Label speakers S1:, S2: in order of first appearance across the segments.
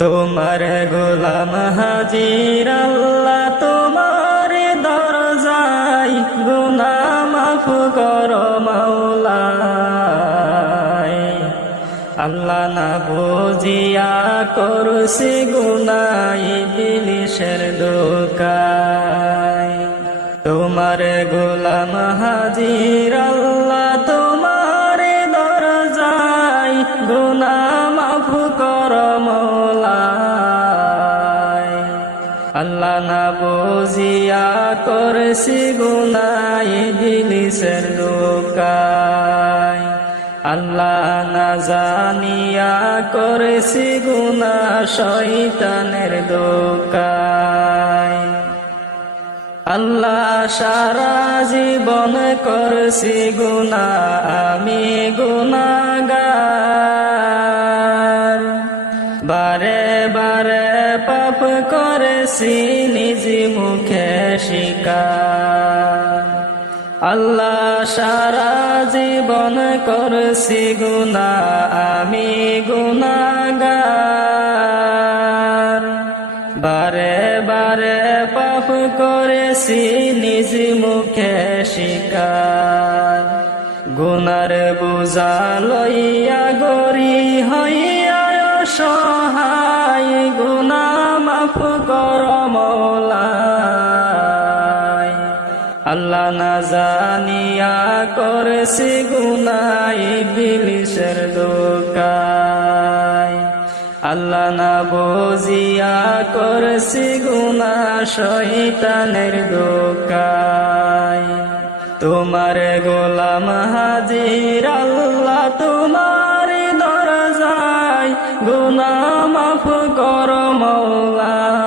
S1: তোমার গোলাম হাজির আল্লাহ তোমার দরজাই গুনা মাফ কর মাওলাই আল্লাহ না বুঝিয়া করছি গুনাই বিলিশের দোকায় তোমার গোলাম হাজির আল্লাহ আল্লাহ না বুঝিয়া করছি গুনাই দিলিসের লোকায় আল্লাহ না জানিয়া করেছি গুনা শয়তানের দোকায় আল্লাহ সারা জীবন করছি গুনা, আমি গুনাগার। বারে বারে পাপ করেছি, নিজ মুখে শিকার। আল্লাহ সারা জীবন করছি গুনা আমি গুনাগার বারে বারে পাপ করেছি, নিজ মুখে শিকার। গুনার বোঝা লইয়া গরি হইয়া সহায় গুনা মাফ কর আল্লাহ না জানিয়া করেছি গুনাই বিলিশের দোকায় আল্লাহ না বুঝিয়া করছি গুনা শৈতানের দোকায় তোমার গোলাম হাজির আল্লাহ তোমার গুনা মাফ কর মৌলাই।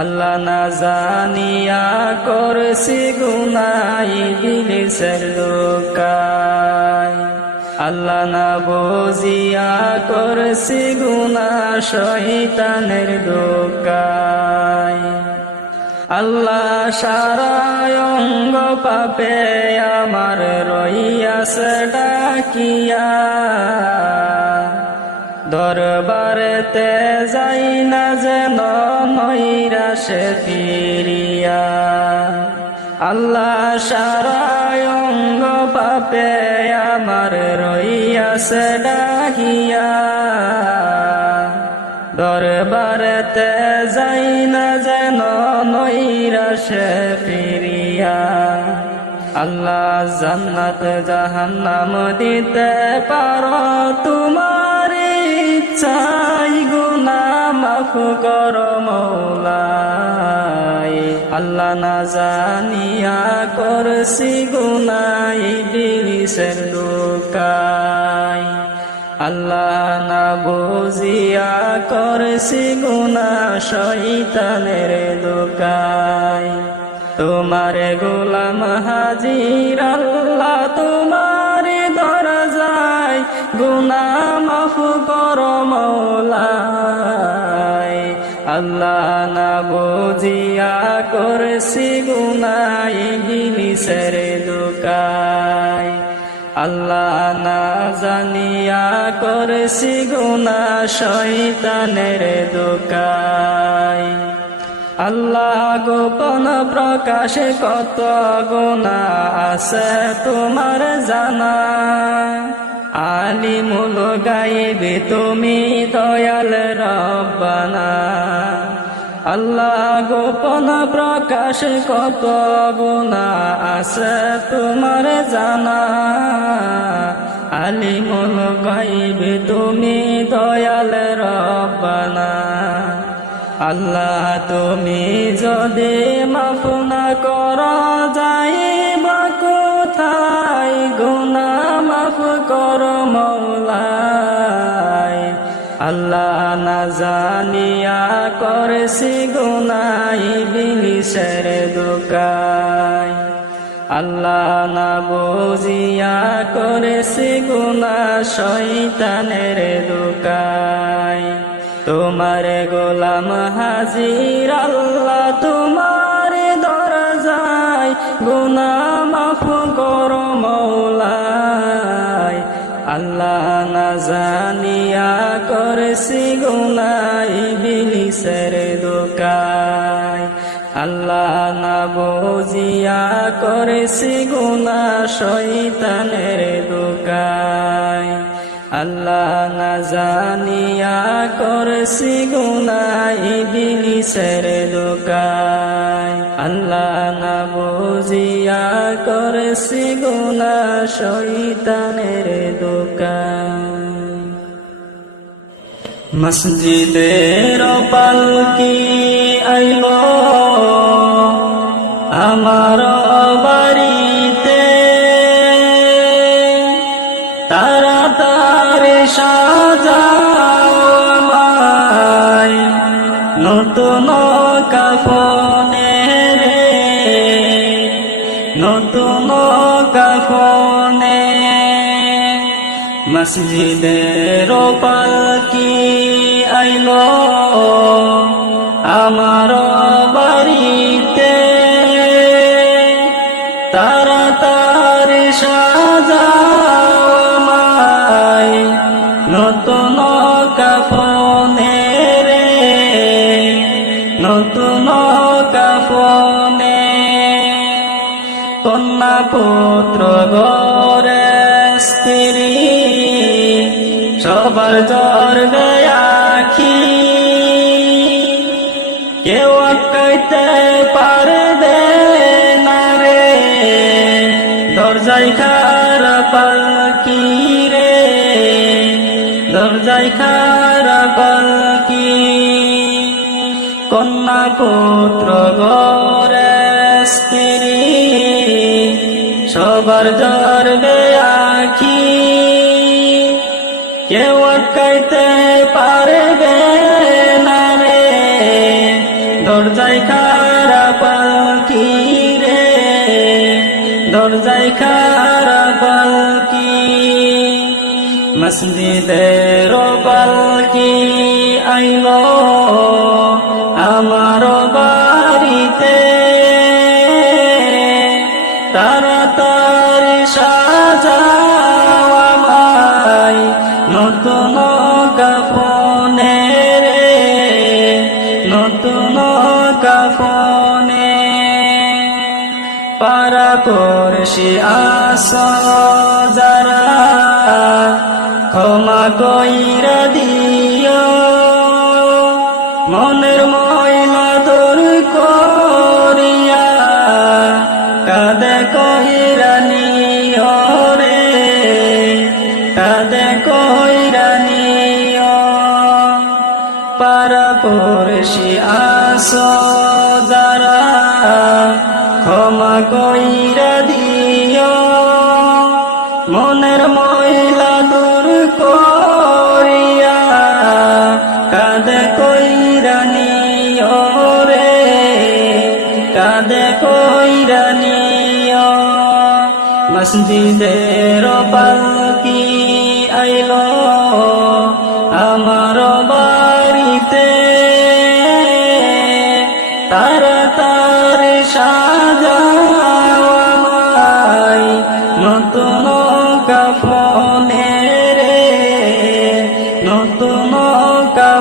S1: আল্লাহ না জানিয়া করছি গুনাই বিলিসের লোকায় আল্লাহ না বুঝিয়া করছি গুনা শৈতানের দোকায় আল্লাহ সারায় অঙ্গ পাপে আমার রইয়াছে ডাকিয়া। দরবারেতে যাই না যেন নৈরাশে ফিরিয়া। আল্লাহ সারায় অঙ্গ পাপে আমার রইয়াছে ডাকিয়া। দরবারেতে যাই না যেন নৈরাশে ফিরিয়া। আল্লাহ জান্নাত জাহান্নাম দিতে পারো তোমার কর মৌলাই, আল্লাহ না জানিয়া করছি গুনাই বিলিসের দোকায় আল্লাহ না বুঝিয়া করছি গুনা শৈতানের দোকায় তোমার গোলাম হাজির আল্লাহ তোমার দরজায় গুনা আল্লাহ না বুঝিয়া করছি গুনাই বিলিসের দোকায় আল্লাহ না জানিয়া করছি গুনা শৈতানের দোকায় আল্লাহ গোপন প্রকাশে কত গুণা আছে তোমার জানা। আলিমুল গাইবে তুমি দয়াল রব্বানা। আল্লাহ গোপন প্রকাশ কত গুণা আছে তোমার জানা। আলিমুল গাইবে, তুমি দয়াল রব্বানা। আল্লাহ, তুমি যদি মাফ না কর, যাইব কোথায়? গুনা মাফ কর মৌলাই আল্লাহ না জানিয়া করছি গুনাই বিলিশের দোকায় আল্লাহ না বুঝিয়া করেছি গুনা শৈতানের দোকায় তোমার গোলাম হাজির আল্লাহ তোমার দরজায়। গুনা মাফ করো মৌলাই আল্লাহ না জানিয়া করেছি গুনাই বিলিসের দোকায় আল্লাহ না বুঝিয়া করেছি গুনা শৈতানের দোকায় আল্লাহ না জানিয়া করছি গুনাই বিলিসের দোকায়। আল্লাহ না বুঝিয়া করছি গুনা শৈতানের দোকান মসজিদের পালকি আইল, আমার নতুন কাফনে রে নতুন কাফনে। মসজিদের পালকি আইলো? আমার পুত্র গরে স্ত্রী, সবার জ্বর আখি। কেউ আটকাইতে পারবে না রে দরজাই খারা পালকি রে দরজাই খারা পালকি। কন্যা পুত্র গরে সবার জ্বরবে আখি। কেউ আটকাইতে পারবে না রে। দরজাই খারা পাখি রে। দরজাই খারা পাখি। মসজিদের কাপনে পারা আস যারা ক্ষমা কইরা দিও। পারা পড়শি আস যারা ক্ষমা কইরা দিও। মনের ময়লা দূর করিয়া কাদে কইরা রে, কাদে কইরা নিও। মসজিদের পালকি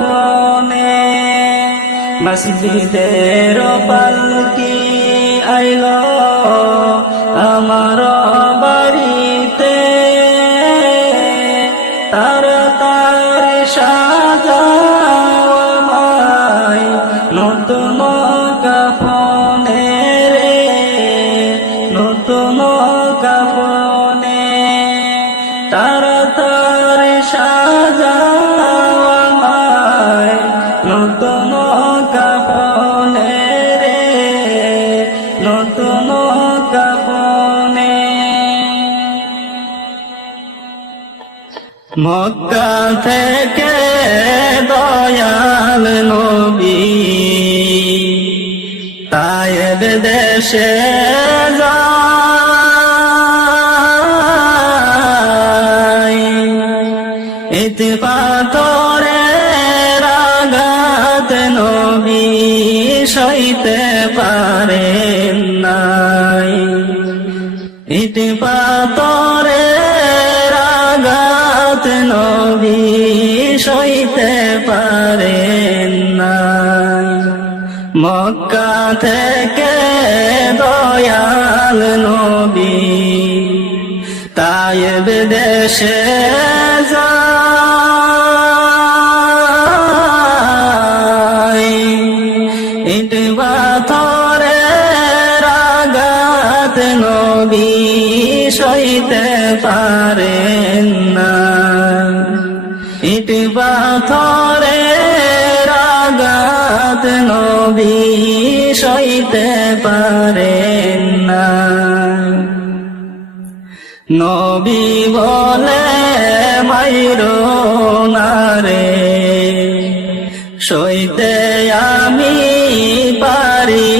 S1: কাফনে মসজিদের পালকি আইল। মক্কা থেকে দয়াল নবী। তায়েব দেশে যায়। ইতিপাতরে পারেন না মক্কা থেকে দয়াল নবী তায়েব দেশে যায়। ইট পাথরে রাগাত নবী সইতে পারেন না ইট পাথরে সইতে পারেন না। নবী বলে, মাইরো না রে, সইতে আমি পারি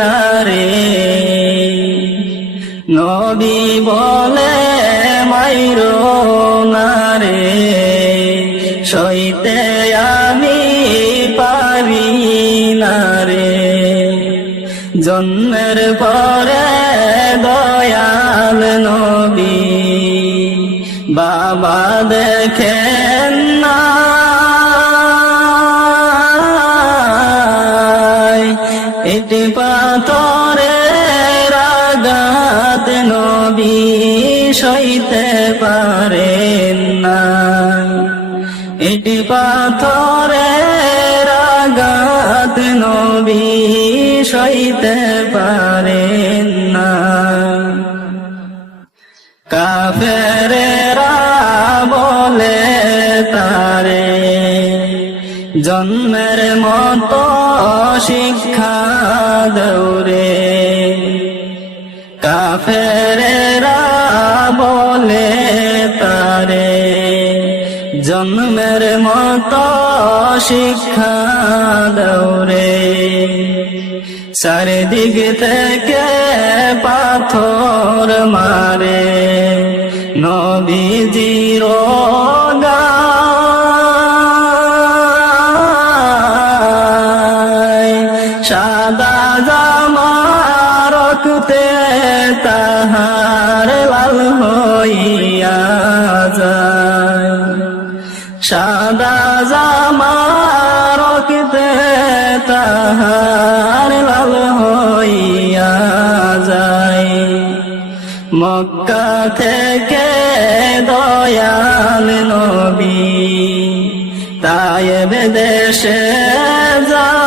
S1: না রে। নবী বলে, মাইরো না রে জন্মের পরে দয়াল নবী বাবা দেখেন না। এটি পাথরে রাগাত নবী সইতে পারেন না। এটি পাথরে রাগাত নবী সইতে পারেন না। কাফেরেরা বলে তারে, জন্মের মতো শিক্ষা দৌরে কাফেরেরা বলে তারে, জন্মের মতো শিক্ষা দৌরে চারিদিক থেকে পাথর মারে। নবীজির সাদা জামা রক্তে তাহার লাল হইয়া যায়। সাদা জামা রক্তে তাহার মক্কা থেকে দয়াল নবী তায়েব দেশে যায়।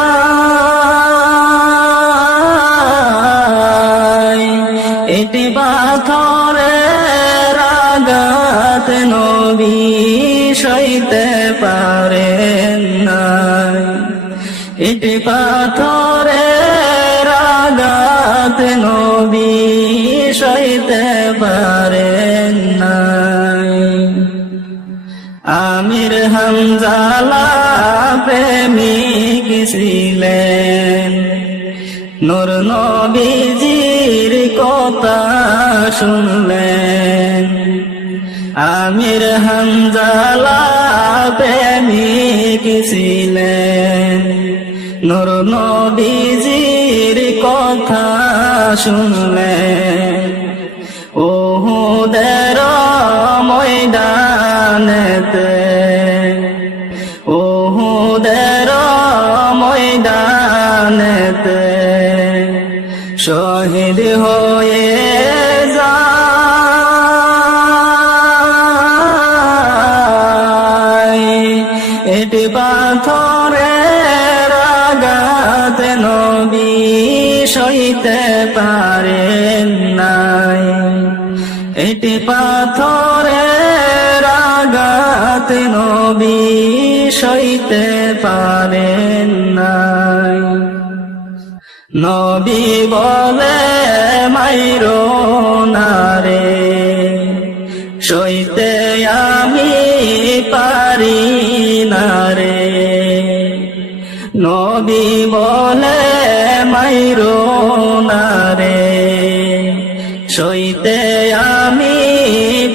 S1: এটি পাথরে রাগাত নবী সইতে পারেন না এটি পাথরে রাগাত নবী সইতে পারেন আমির হামজালা প্রেমিক ছিলেন নূর নবীজির কথা শুনলেন। আমির হামজালা প্রেমিক ছিলেন নূর নবীজির কথা শুনলে ওহুদের ময়দানেতে ওহুদের ময়দানেতে শহীদ হয়ে রাগাত নবী সইতে পারেন নাই। এটি পাথরে রাগাত নবী সইতে পারেন নাই। নবী বলে, মাইরো নারে নবী বলে, মাইরো না রে। সইতে আমি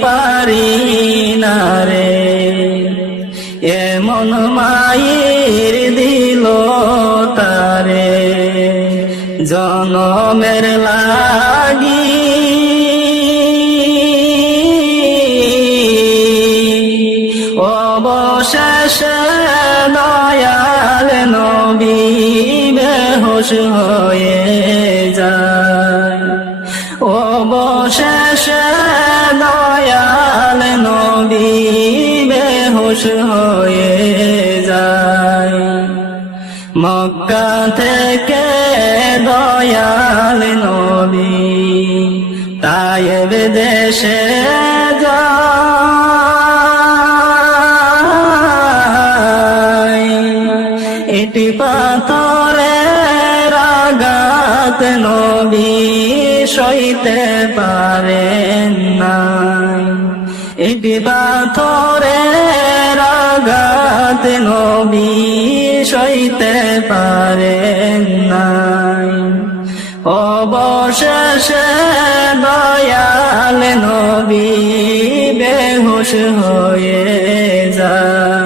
S1: পারি না রে। এমন মায়ের দিল তারে। জনমের লাগি বেহুশ হয়ে যায়। অবশেষে দয়াল নবী বেহুশ হয়ে যায়। মক্কা থেকে দয়াল নবী তায়েব দেশে যায় এটি পাথরে রাগাত নবী সইতে পারেন না। এটি পাথরে রাগাত নবী সইতে পারেন নাই অবশেষে দয়াল নবী বেহুশ হয়ে যায়।